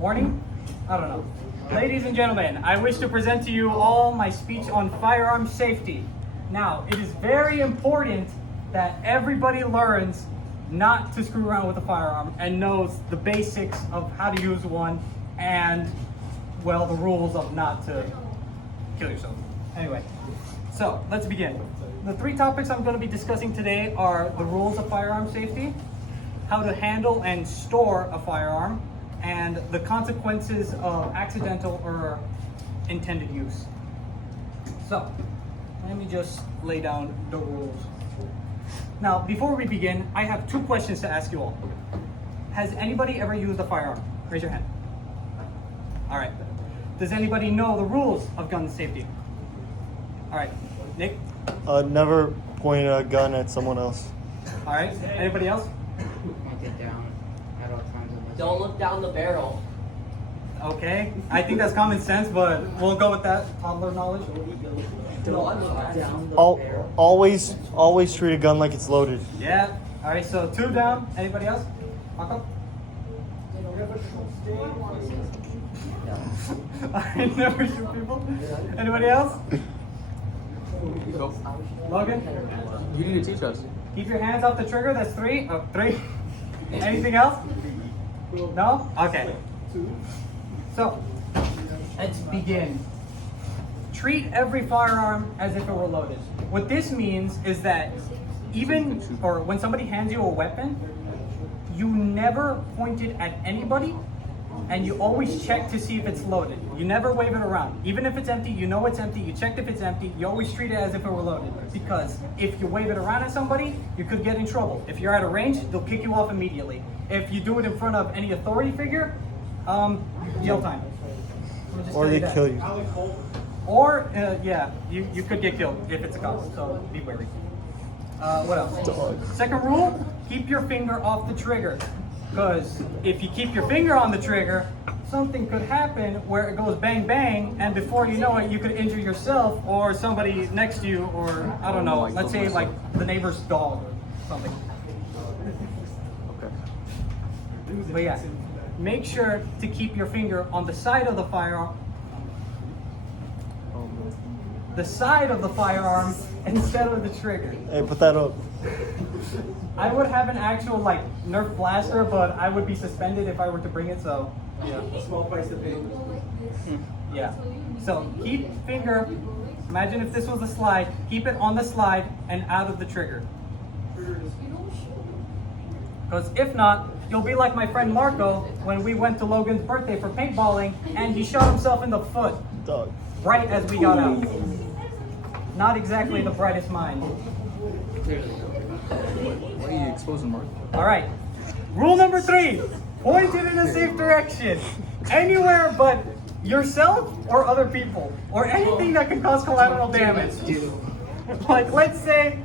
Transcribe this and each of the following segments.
Warning? I don't know. Ladies and gentlemen, I wish to present to you all my speech on firearm safety. Now, it is very important that everybody learns not to screw around with a firearm and knows the basics of how to use one and, well, the rules of not to kill yourself. Anyway, so let's begin. The three topics I'm going to be discussing today are the rules of firearm safety, how to handle and store a firearm, and the consequences of accidental or intended use. So, let me just lay down the rules. Now, before we begin, I have two questions to ask you all. Has anybody ever used a firearm? Raise your hand. All right. Does anybody know the rules of gun safety? All right. Nick? Never point a gun at someone else. All right. Anybody else? Point it down at all times. Don't look down the barrel. Okay. I think that's common sense, but we'll go with that. Toddler knowledge. Don't look down the barrel. Always treat a gun like it's loaded. Yeah. All right. So 2 down. Anybody else? Marco? I never shoot people. Anybody else? Logan? You need to teach us. Keep your hands off the trigger. That's 3. Oh, 3. Anything else? No? Okay. So, let's begin. Treat every firearm as if it were loaded. What this means is that when somebody hands you a weapon, you never point it at anybody, and you always check to see if it's loaded. You never wave it around. Even if it's empty, you know it's empty, you checked if it's empty, you always treat it as if it were loaded. Because if you wave it around at somebody, you could get in trouble. If you're at a range, they'll kick you off immediately. If you do it in front of any authority figure, jail time. Or they kill you. Or, you could get killed if it's a cop, so be wary. What else? Second rule, keep your finger off the trigger. Because if you keep your finger on the trigger, something could happen where it goes bang bang, and before you know it, you could injure yourself or somebody next to you, or I don't know, let's say like the neighbor's dog or something. Okay. But yeah, make sure to keep your finger on the side of the firearm, instead of the trigger. Hey, put that up. I would have an actual like Nerf blaster, but I would be suspended if I were to bring it. So yeah, Small price to pay. yeah. So keep finger. Imagine if this was a slide. Keep it on the slide and out of the trigger. Because if not, you'll be like my friend Marco when we went to Logan's birthday for paintballing, and he shot himself in the foot Dog. right as we got out. Not exactly the brightest mind. Why are you exposing Mark? All right. Rule number 3, point it in a safe direction. Anywhere but yourself or other people, or anything that can cause collateral damage. Like, let's say,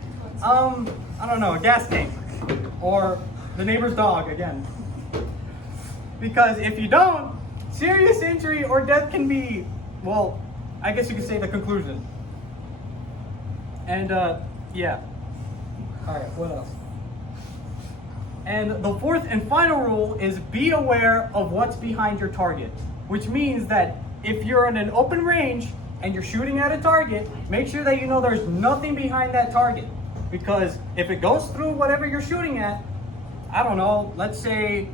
I don't know, a gas tank, or the neighbor's dog again. Because if you don't, serious injury or death can be, well, I guess you could say the conclusion. And, yeah. All right, what else? And the 4th and final rule is be aware of what's behind your target, which means that if you're in an open range and you're shooting at a target, make sure that you know there's nothing behind that target. Because if it goes through whatever you're shooting at, I don't know, let's say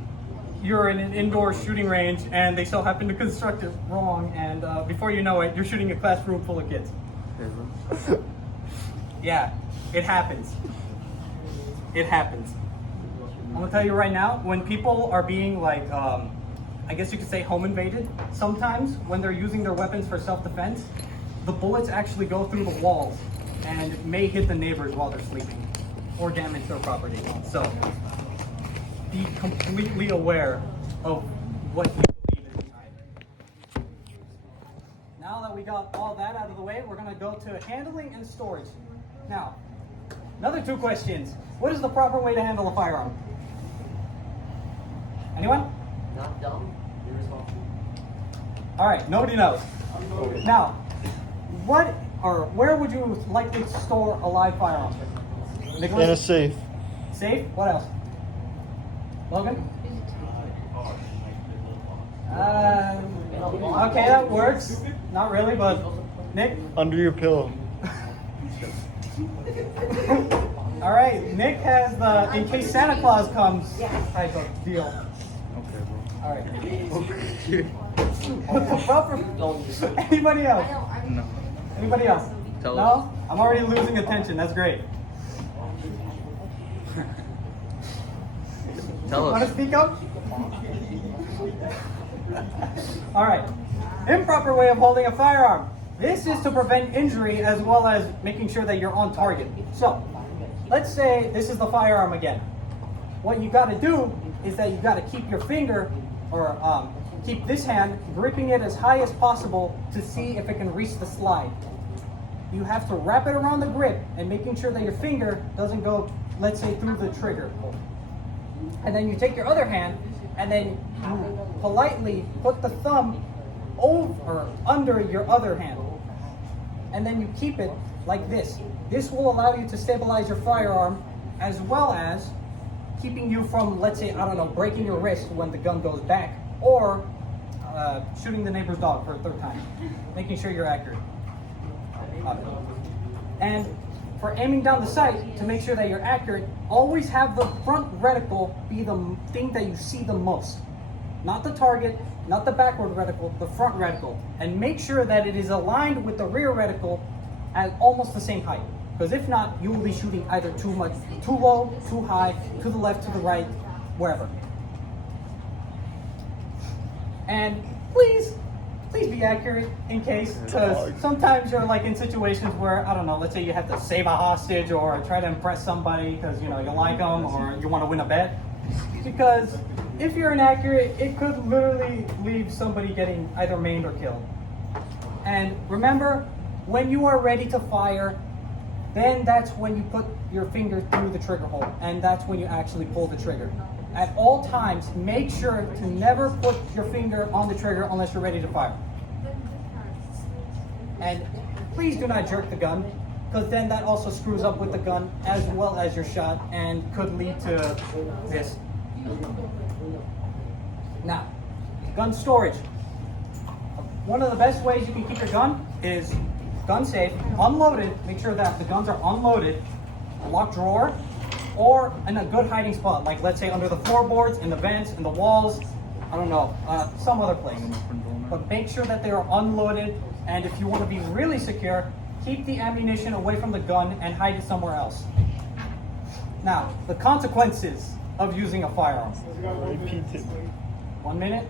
you're in an indoor shooting range and they so happen to construct it wrong, and before you know it, you're shooting a classroom full of kids. Yeah, it happens. It happens. I'm gonna tell you right now, when people are being like, I guess you could say home invaded, sometimes when they're using their weapons for self-defense, the bullets actually go through the walls and may hit the neighbors while they're sleeping or damage their property. So be completely aware of what you believe is inside. Now that we got all that out of the way, we're gonna go to handling and storage. Now, another 2 questions. What is the proper way to handle a firearm? Anyone? Not dumb, irresponsible. All right, nobody knows. Now, where would you likely store a live firearm? Nicholas? In a safe. Safe? What else? Logan? Okay, that works. Not really, but Nick. Under your pillow. All right, Nick has the in case Santa Claus comes type of deal. Okay, bro. All right. Okay. What the proper? Anybody else? No. Anybody else? Tell no? us. I'm already losing attention. That's great. Tell Want to us. speak up? All right. Improper way of holding a firearm. This is to prevent injury as well as making sure that you're on target. So, let's say this is the firearm again. What you got to do is that you got to keep your finger or keep this hand gripping it as high as possible to see if it can reach the slide. You have to wrap it around the grip and making sure that your finger doesn't go, let's say, through the trigger. And then you take your other hand and then you politely put the thumb over under your other hand. And then you keep it like this. This will allow you to stabilize your firearm as well as keeping you from, let's say, I don't know, breaking your wrist when the gun goes back or shooting the neighbor's dog for a third time. Making sure you're accurate. And for aiming down the sight, to make sure that you're accurate, always have the front reticle be the thing that you see the most. Not the target, not the backward reticle, the front reticle. And make sure that it is aligned with the rear reticle at almost the same height. Because if not, you will be shooting either too low, too high, to the left, to the right, wherever. And please be accurate in case, because sometimes you're like in situations where, I don't know, let's say you have to save a hostage or try to impress somebody because, you know, you like them or you want to win a bet. Because if you're inaccurate, it could literally leave somebody getting either maimed or killed. And remember, when you are ready to fire, then that's when you put your finger through the trigger hole, and that's when you actually pull the trigger. At all times, make sure to never put your finger on the trigger unless you're ready to fire. And please do not jerk the gun, because then that also screws up with the gun as well as your shot and could lead to this. Now, gun storage. One of the best ways you can keep your gun is gun safe, unloaded. Make sure that the guns are unloaded, a locked drawer, or in a good hiding spot, like let's say under the floorboards, in the vents, in the walls, I don't know, some other place. But make sure that they are unloaded, and if you want to be really secure, keep the ammunition away from the gun and hide it somewhere else. Now, the consequences of using a firearm. Repeat it. 1 minute?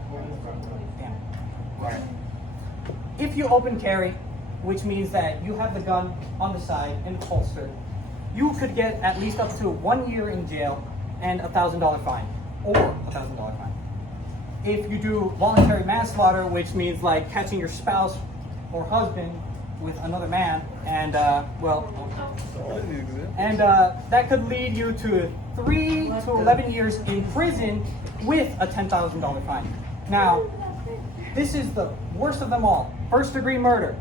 Damn. All right. If you open carry, which means that you have the gun on the side in the holster, you could get at least up to 1 year in jail and $1,000 fine, or $1,000 fine. If you do voluntary manslaughter, which means like catching your spouse or husband with another man, and that could lead you to 3 to 11 years in prison with a $10,000 fine. Now, this is the worst of them all. First degree murder.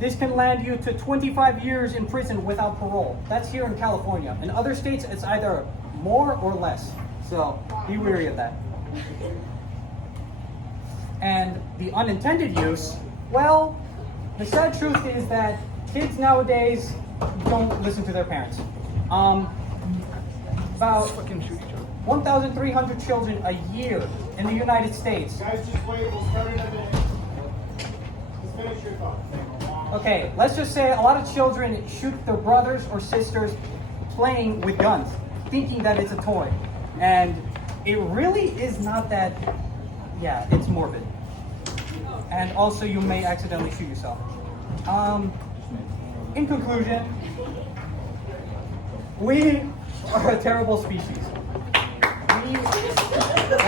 This can land you to 25 years in prison without parole. That's here in California. In other states, it's either more or less. So be wary of that. And the unintended use, well, the sad truth is that kids nowadays don't listen to their parents. About 1,300 children a year in the United States. Guys, just wait. We'll start in a minute. Just finish your thought. Okay, let's just say a lot of children shoot their brothers or sisters playing with guns, thinking that it's a toy. And it really is not that, yeah, it's morbid. And also you may accidentally shoot yourself. In conclusion, we are a terrible species. We